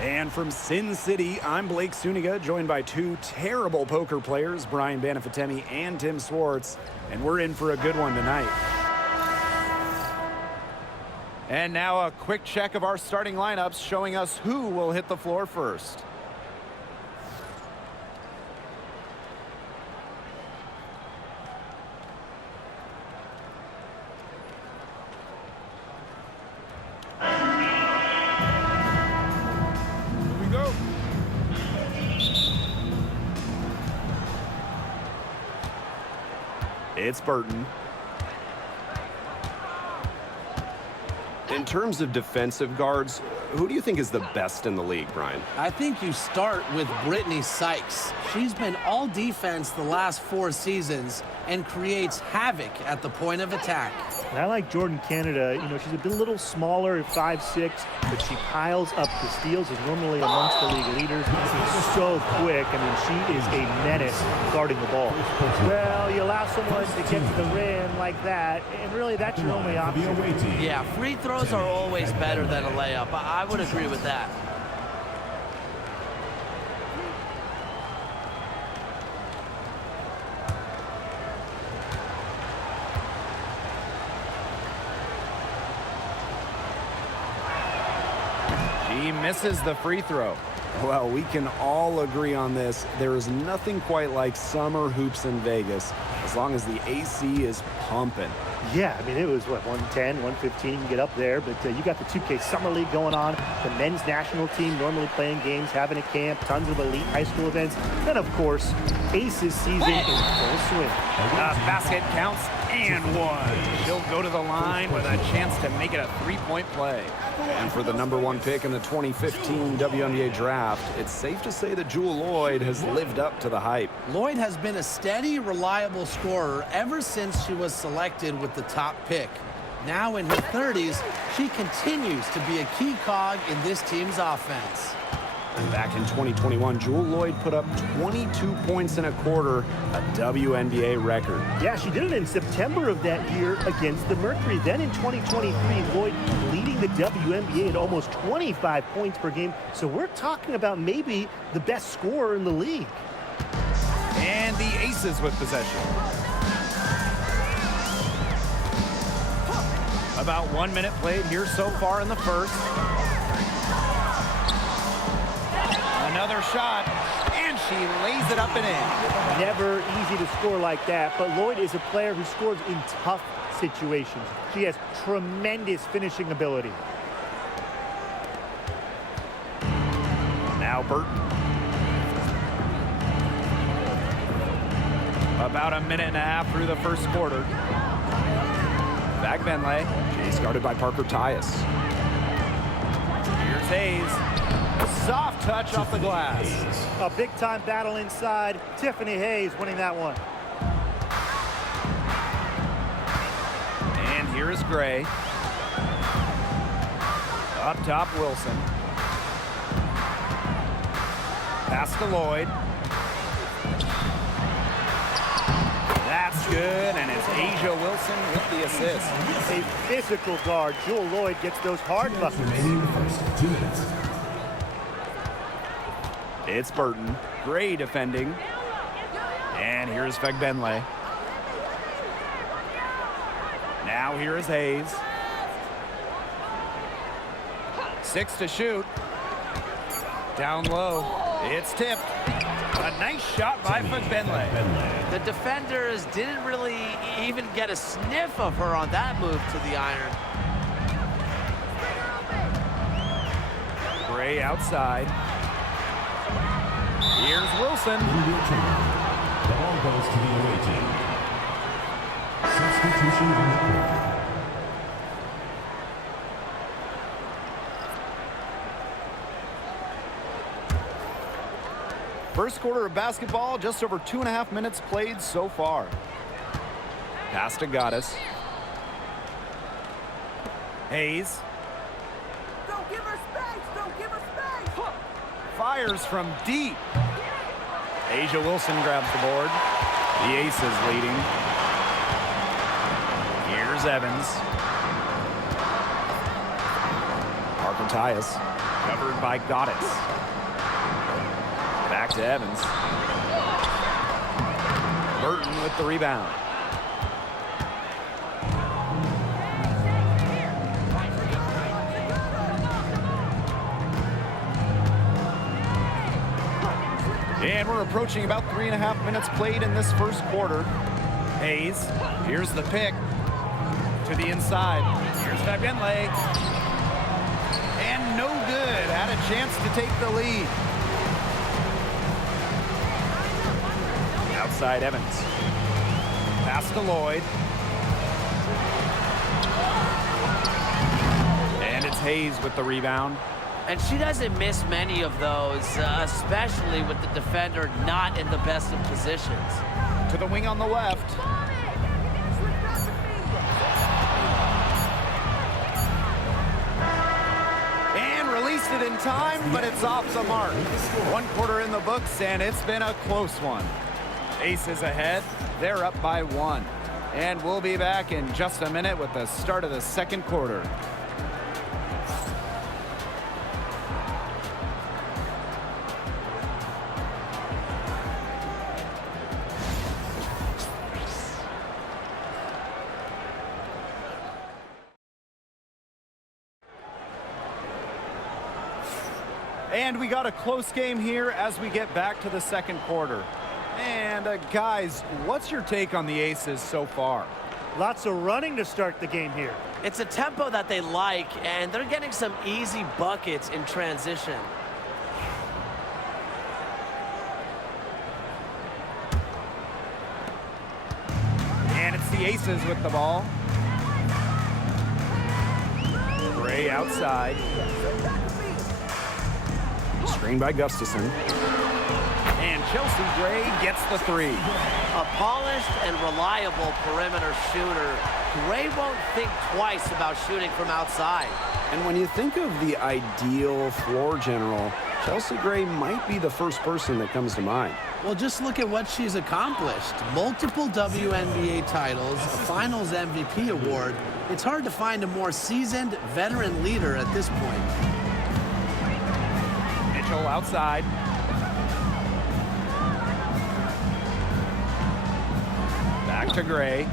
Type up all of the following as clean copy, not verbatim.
And from Sin City, I'm Blake Suniga, joined by two terrible poker players, Brian Banafitemi and Tim Swartz, and we're in for a good one tonight. And now a quick check of our starting lineups showing us who will hit the floor first. It's Burton. In terms of defensive guards, who do you think is the best in the league, Brian? I think you start with Brittany Sykes. She's been all defense the last 4 seasons and creates havoc at the point of attack. And I like Jordan Canada. You know, she's a little smaller at 5'6", but she piles up the steals, is normally amongst the league leaders. She's so quick. I mean, she is a menace guarding the ball. Well, you allow someone to get to the rim like that, and really that's your only option. Yeah, free throws are always better than a layup. I would agree with that. He misses the free throw. Well, we can all agree on this. There is nothing quite like summer hoops in Vegas, as long as the AC is pumping. Yeah, I mean, it was, what, 110, 115, you can get up there, but you got the 2K Summer League going on, the men's national team normally playing games, having a camp, tons of elite high school events, and, of course, Aces season in full swing. Basket counts and one. She'll go to the line with a chance to make it a three-point play. And for the #1 pick in the 2015 WNBA draft, it's safe to say that Jewell Loyd has lived up to the hype. Loyd has been a steady, reliable scorer ever since she was selected with the top pick. Now in her 30s, she continues to be a key cog in this team's offense. And back in 2021, Jewell Loyd put up 22 points in a quarter, a WNBA record. Yeah, she did it in September of that year against the Mercury. Then in 2023, Loyd leading the WNBA at almost 25 points per game. So we're talking about maybe the best scorer in the league. And the Aces with possession. About 1 minute played here so far in the first. Another shot, and she lays it up and in. Never easy to score like that, but Loyd is a player who scores in tough situations. She has tremendous finishing ability. Now Burton. About a minute and a half through the first quarter. Back Benley. She's guarded by Parker Tyus. Here's Hayes. A soft touch off the glass. A big-time battle inside. Tiffany Hayes winning that one. And here is Gray. Up top, Wilson. Pass to Loyd. That's good, and it's Asia Wilson with the assist. A physical guard. Jewell Loyd gets those hard buckets. It's Burton. Gray defending. And here's Fegbenle. Now here is Hayes. 6 to shoot. Down low. It's tipped. A nice shot by Fegbenle. The defenders didn't really even get a sniff of her on that move to the iron. Gray outside. Here's Wilson. The ball goes to the away team. Substitution on the court. First quarter of basketball, just over 2.5 minutes played so far. Pass to Goddess. Hayes. Don't give her space! Don't give her space! Fires from deep. Asia Wilson grabs the board. The Aces leading. Here's Evans. Matthias. Covered by Goddess. Back to Evans. Burton with the rebound. And we're approaching about 3.5 minutes played in this first quarter. Hayes, here's the pick. To the inside. Here's Fagenle. And no good. Had a chance to take the lead. Outside Evans. Pass to Lloyd. And it's Hayes with the rebound. And she doesn't miss many of those, especially with the defender not in the best of positions. To the wing on the left. And released it in time, but it's off the mark. 1 quarter in the books, and it's been a close one. Aces ahead. They're up by 1. And we'll be back in just a minute with the start of the second quarter. And we got a close game here as we get back to the second quarter. And guys, what's your take on the Aces so far? Lots of running to start the game here. It's a tempo that they like, and they're getting some easy buckets in transition. And it's the Aces with the ball. Gray outside. Screen by Gustafson. And Chelsea Gray gets the 3. A polished and reliable perimeter shooter. Gray won't think twice about shooting from outside. And when you think of the ideal floor general, Chelsea Gray might be the first person that comes to mind. Well, just look at what she's accomplished. Multiple WNBA titles, a Finals MVP award. It's hard to find a more seasoned veteran leader at this point. Mitchell outside. Back to Gray.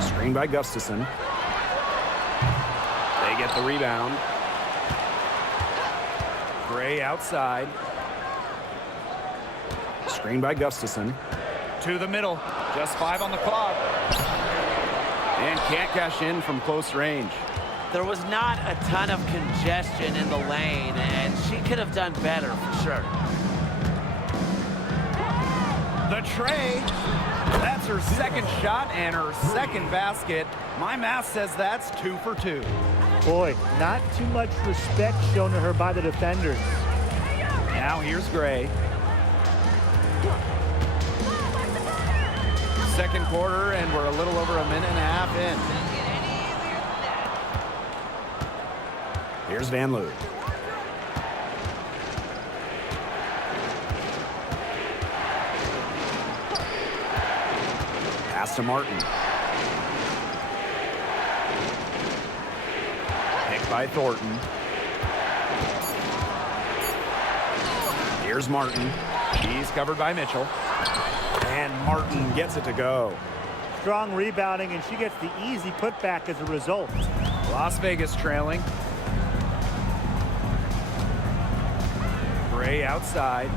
Screen by Gustafson. They get the rebound. Gray outside. Screen by Gustafson. To the middle. Just 5 on the clock. And can't cash in from close range. There was not a ton of congestion in the lane, and she could have done better for sure. The tray. That's her second shot and her second basket. My math says that's 2 for 2. Boy, not too much respect shown to her by the defenders. Now here's Gray. Second quarter, and we're a little over a minute and a half in. Here's Van Loo. Pass to Martin. Picked by Thornton. Here's Martin. He's covered by Mitchell. And Martin gets it to go. Strong rebounding, and she gets the easy putback as a result. Las Vegas trailing. Gray outside.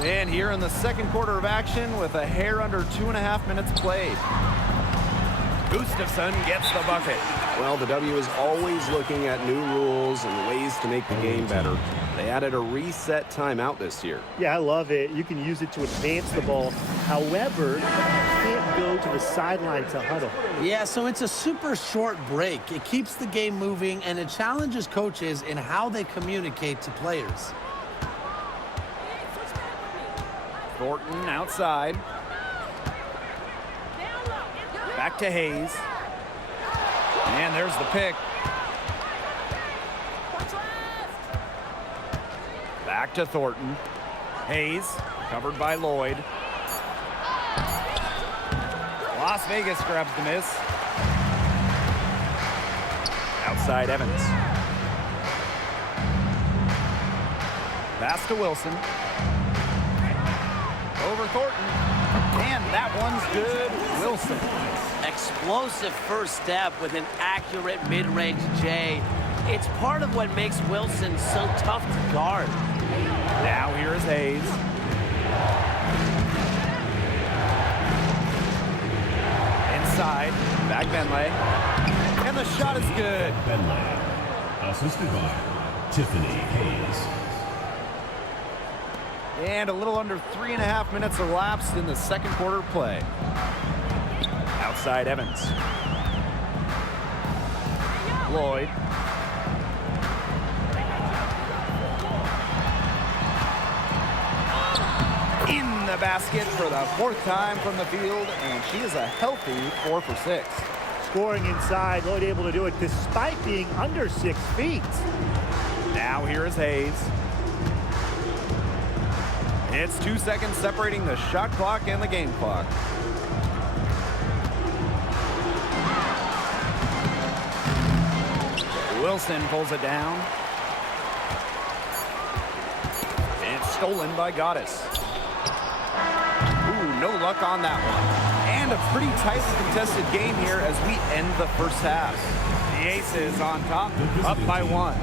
And here in the second quarter of action with a hair under 2.5 minutes played. Gustafson gets the bucket. Well, the W is always looking at new rules and ways to make the game better. They added a reset timeout this year. Yeah, I love it. You can use it to advance the ball. However, you can't go to the sideline to huddle. Yeah, so it's a super short break. It keeps the game moving, and it challenges coaches in how they communicate to players. Thornton outside. Back to Hayes. And there's the pick. Back to Thornton. Hayes, covered by Lloyd. Las Vegas grabs the miss. Outside Evans. Pass to Wilson. Over Thornton. And that one's good. Wilson. Explosive first step with an accurate mid-range J. It's part of what makes Wilson so tough to guard. Now here's Hayes. Inside. Back Benley. And the shot is good. Benley. Assisted by Tiffany Hayes. And a little under 3.5 minutes elapsed in the second quarter play. Outside Evans. Lloyd. In the basket for the 4th time from the field, and she is a healthy 4 for 6. Scoring inside, Lloyd able to do it despite being under 6 feet. Now here is Hayes. It's 2 seconds separating the shot clock and the game clock. Wilson pulls it down. It's stolen by Goddess. Ooh, no luck on that one. And a pretty tightly contested game here as we end the first half. The Aces on top, up by 1.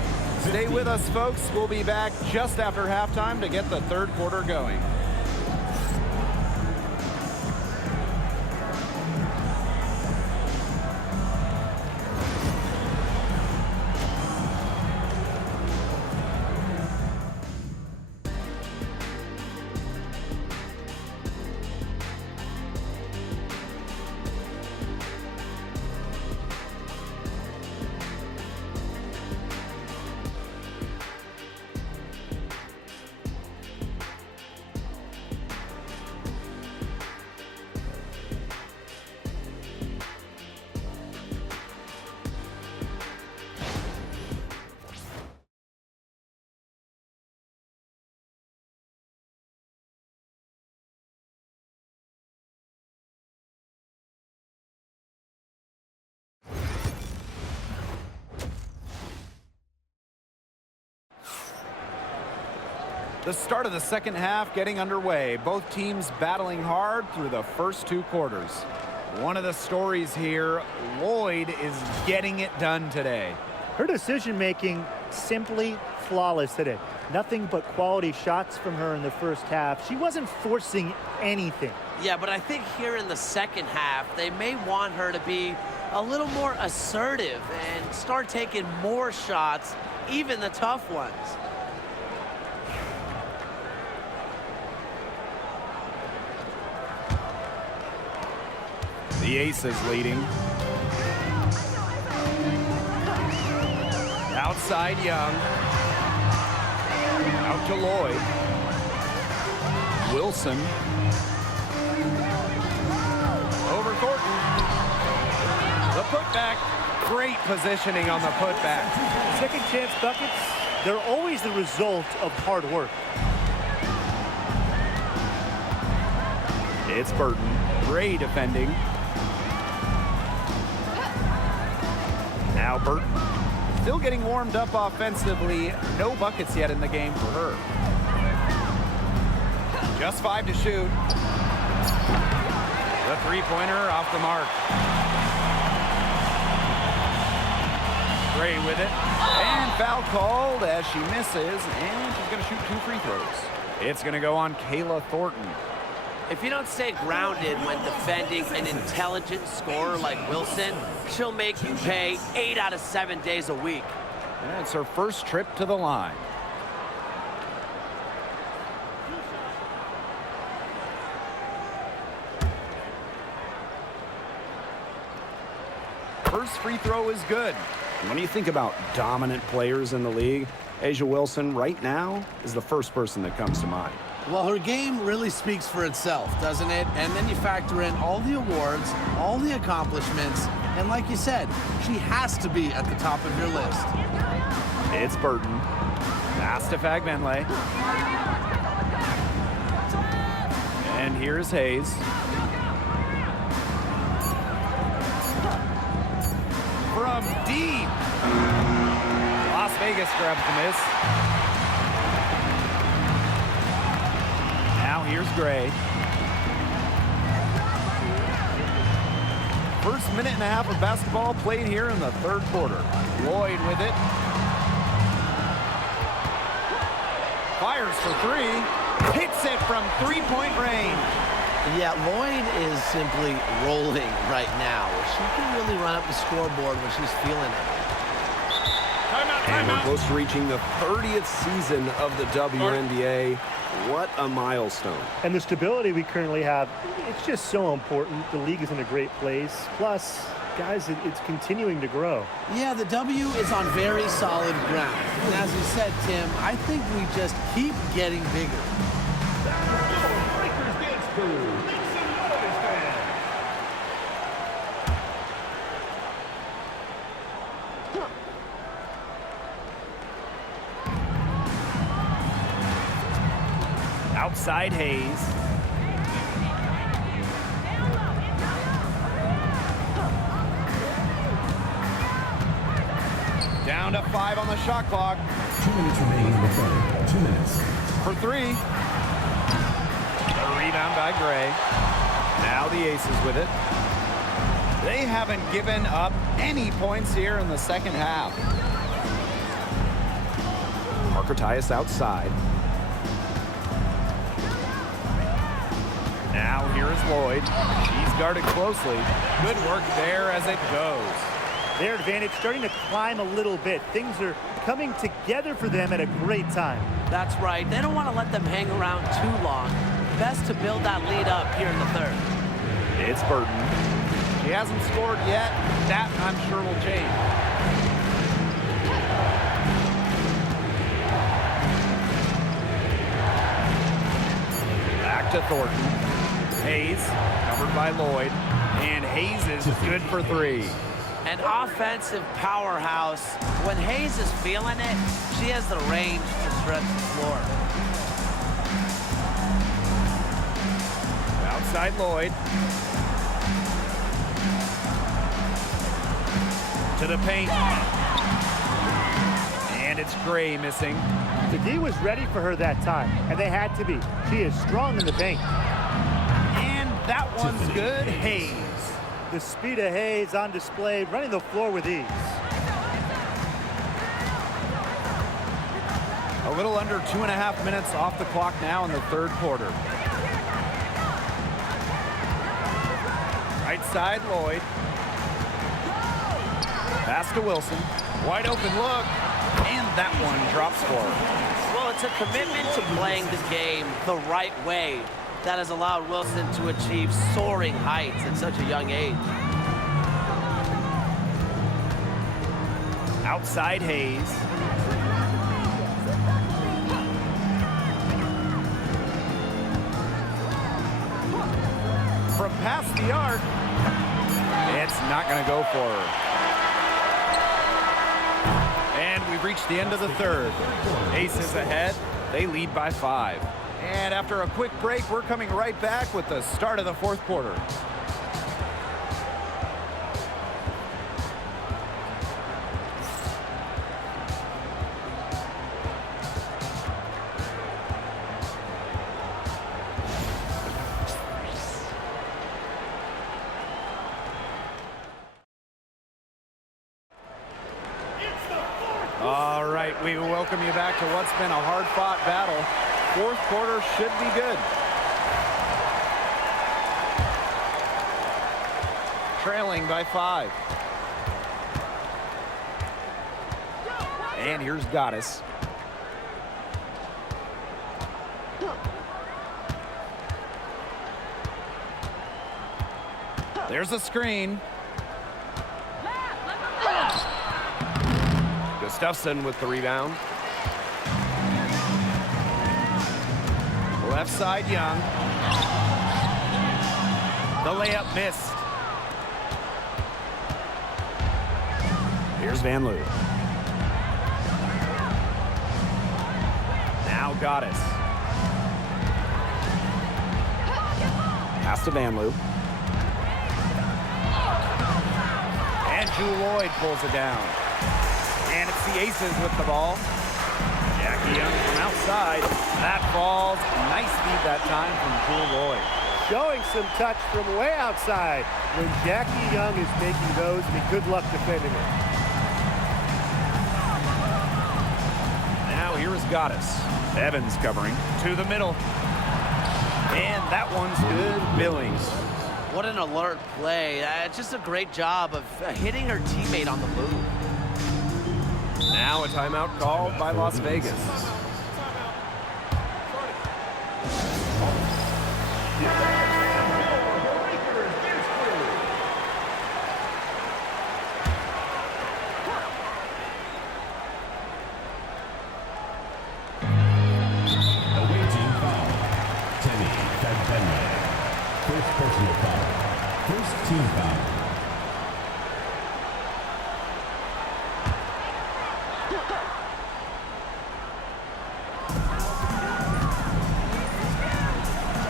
Stay with us, folks. We'll be back just after halftime to get the third quarter going. The start of the second half getting underway. Both teams battling hard through the first 2 quarters. One of the stories here, Lloyd is getting it done today. Her decision-making simply flawless today. Nothing but quality shots from her in the first half. She wasn't forcing anything. Yeah, but I think here in the second half, they may want her to be a little more assertive and start taking more shots, even the tough ones. The Aces leading. Outside Young. Out to Lloyd. Wilson. Over Thornton. The putback. Great positioning on the putback. Second chance buckets, they're always the result of hard work. It's Burton. Great defending. Now Burton. Still getting warmed up offensively. No buckets yet in the game for her. Just 5 to shoot. The three-pointer off the mark. Gray with it. And foul called as she misses. And she's going to shoot 2 free throws. It's going to go on Kayla Thornton. If you don't stay grounded when defending an intelligent scorer like Wilson, she'll make you pay 8 out of 7 days a week. And it's her first trip to the line. First free throw is good. When you think about dominant players in the league, A'ja Wilson right now is the first person that comes to mind. Well, her game really speaks for itself, doesn't it? And then you factor in all the awards, all the accomplishments, and like you said, she has to be at the top of your list. It's Burton. Pass to Fagbenley. And here's Hayes. from deep. Las Vegas grabs the miss. Now here's Gray. First minute and a half of basketball played here in the third quarter. Lloyd with it. Fires for three. Hits it from three-point range. Yeah, Lloyd is simply rolling right now. She can really run up the scoreboard when she's feeling it. And we're close to reaching the 30th season of the WNBA. What a milestone. And the stability we currently have, it's just so important. The league is in a great place. Plus, guys, it's continuing to grow. Yeah, the W is on very solid ground. And as you said, Tim, I think we just keep getting bigger. Outside Hayes. Down to 5 on the shot clock. 2 minutes remaining in the third. 2 minutes. For three. A rebound by Gray. Now the Aces with it. They haven't given up any points here in the second half. Parker Tyus outside. Now here is Lloyd. She's guarded closely. Good work there as it goes. Their advantage starting to climb a little bit. Things are coming together for them at a great time. That's right. They don't want to let them hang around too long. Best to build that lead up here in the third. It's Burton. She hasn't scored yet. That, I'm sure, will change. Back to Thornton. Hayes, covered by Lloyd. And Hayes is good for three. An offensive powerhouse. When Hayes is feeling it, she has the range to stretch the floor. Outside Lloyd. To the paint. And it's Gray missing. The D was ready for her that time, and they had to be. She is strong in the paint. And that one's good. Hayes. The speed of Hayes on display, running the floor with ease. A little under 2.5 minutes off the clock now in the third quarter. Right side, Lloyd. Pass to Wilson. Wide open look. And that one drops for her. Well, it's a commitment to playing the game the right way that has allowed Wilson to achieve soaring heights at such a young age. Outside Hayes. From past the arc, it's not going to go for her. And we've reached the end of the third. Aces ahead. They lead by 5. And after a quick break, we're coming right back with the start of the fourth quarter. All right, we welcome you back to what's been a hard-fought battle. Fourth quarter should be good. Trailing by 5. And here's Goddess. There's a screen. Gustafson with the rebound. Left side, Young. The layup missed. Here's Van Loo. Now Goddess. Pass to Van Loo. And Jewel Lloyd pulls it down. And it's the Aces with the ball. Jackie Young from outside. That falls. Nice feed that time from Jewel Lloyd. Showing some touch from way outside. When Jackie Young is making those, I mean, good luck defending it. Now here is Goddess. Evans covering to the middle. And that one's good. Billings. What an alert play. Just a great job of hitting her teammate on the move. Now a timeout called by Las Vegas. Awaiting foul. Temi Fagbenle. First personal foul. First team foul.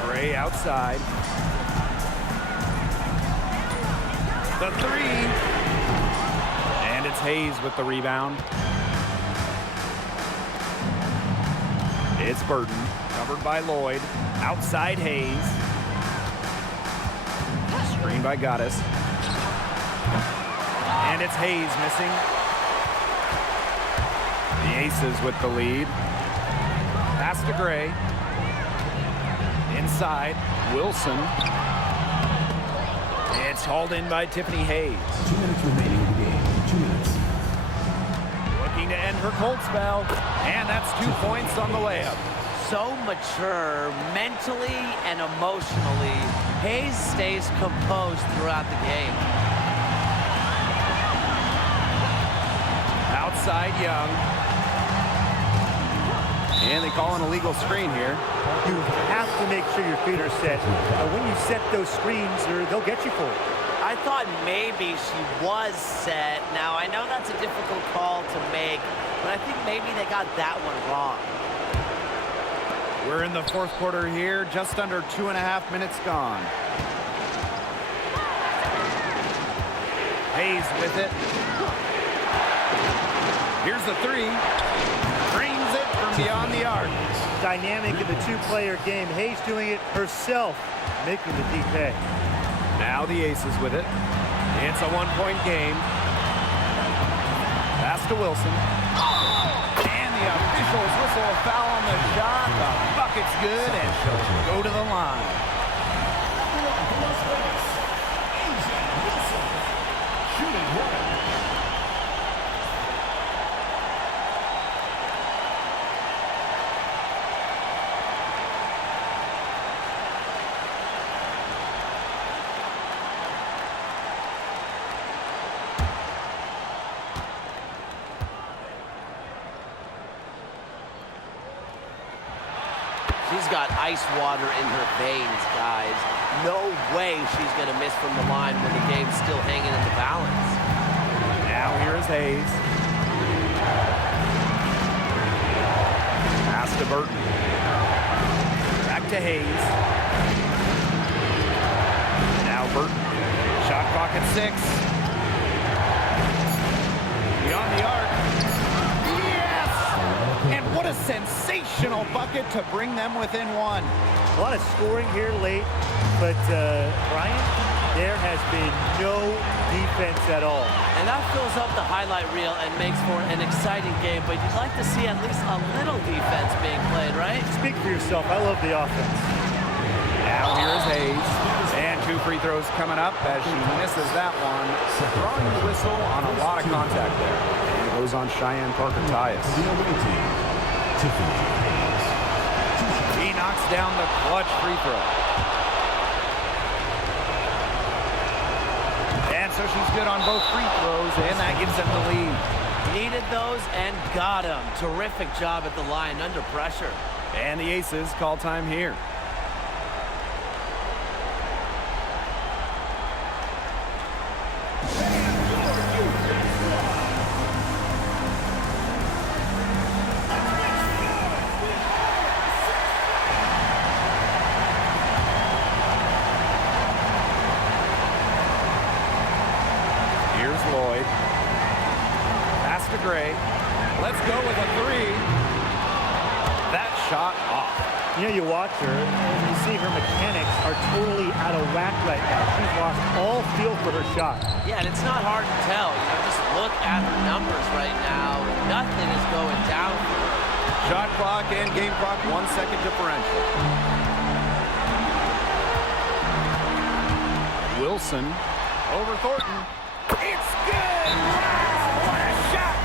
Gray outside. The three. And it's Hayes with the rebound. It's Burton, covered by Lloyd. Outside Hayes. Screen by Goddess. And it's Hayes missing. The Aces with the lead. Pass to Gray. Inside, Wilson. It's hauled in by Tiffany Hayes. 2 minutes remaining in the game. 2 minutes. Looking to end her cold spell. And that's 2 points on the layup. So mature mentally and emotionally. Hayes stays composed throughout the game. Outside Young. And they call an illegal screen here. You have to make sure your feet are set. When you set those screens, they'll get you for it. I thought maybe she was set. Now, I know that's a difficult call to make, but I think maybe they got that one wrong. We're in the fourth quarter here, just under 2.5 minutes gone. Hayes with it. Here's the three. Frames it from beyond the arc. Dynamic in the two-player game. Hayes doing it herself, making the deep pay. Now the Aces with it. It's a 1-point game. Pass to Wilson. And the officials whistle a foul on the shot. The bucket's good, and she'll go to the line. Las Vegas. Asia Wilson. Shooting one. She's got ice water in her veins, guys. No way she's going to miss from the line when the game's still hanging in the balance. Now here is Hayes. Pass to Burton. Back to Hayes. Now Burton. Shot clock at 6. Beyond the arc. Yes! And what a sensational bucket to bring them within 1. A lot of scoring here late, but Brian, there has been no defense at all. And that fills up the highlight reel and makes for an exciting game, but you'd like to see at least a little defense being played, right? Speak for yourself. I love the offense. Now here is Hayes. And 2 free throws coming up as she misses that one. Throwing the whistle on a lot of contact there. And it goes on Cheyenne Parker-Tyus. The away team. Tiffany Hayes. He knocks down the clutch free throw. And so she's good on both free throws, and that gives them the lead. Needed those and got them. Terrific job at the line under pressure. And the Aces call time here. Here's Lloyd. Pass to Gray. Let's go with a three. That shot off. You know, you watch her, and you see her mechanics are totally out of whack right now. She's lost all feel for her shot. Yeah, and it's not hard to tell. You know, just look at her numbers right now. Nothing is going down for her. Shot clock and game clock, 1 second differential. Wilson over Thornton. It's good! Wow, what a shot!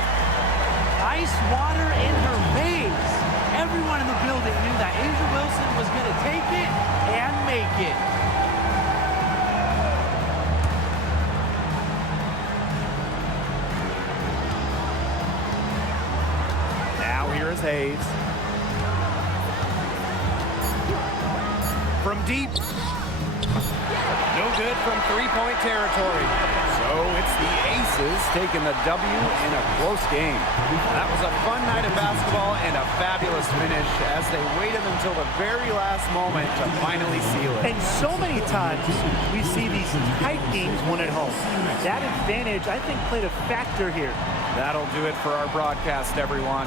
Ice water in her veins. Everyone in the building knew that Angel Wilson was going to take it and make it. Now here is Hayes. From deep. No good from three-point territory. So it's the Aces taking the W in a close game. That was a fun night of basketball and a fabulous finish as they waited until the very last moment to finally seal it. And so many times we see these tight games won at home. That advantage, I think, played a factor here. That'll do it for our broadcast, everyone.